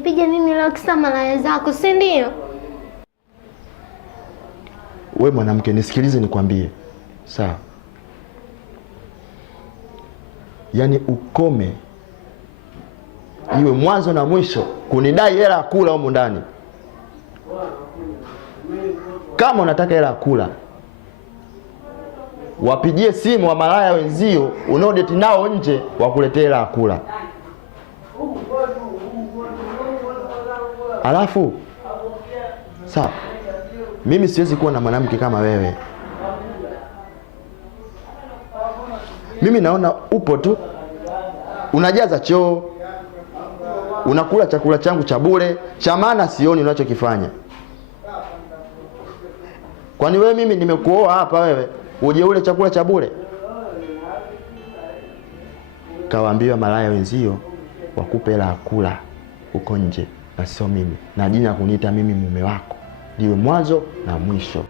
unanipiga mimi leo kisa malaya zako, si ndio? Wewe mwanamke nisikilize nikwambie. Sawa? Yaani ukome iwe mwanzo na mwisho kunidai hela ya kula huko ndani. Kama unataka hela ya kula, wapigie simu wa malaya wenzio unaodeti nao nje wakuletee hela ya kula. Alafu sawa, mimi siwezi kuwa na mwanamke kama wewe. Mimi naona upo tu unajaza choo, unakula chakula changu cha bure, cha maana sioni unachokifanya. Kwani wewe mimi nimekuoa hapa wewe uje ule chakula cha bure? Kawaambiwa malaya wenzio wakupe hela kula uko nje, na sio mimi. Na jina kuniita mimi mume wako liwe mwanzo na mwisho.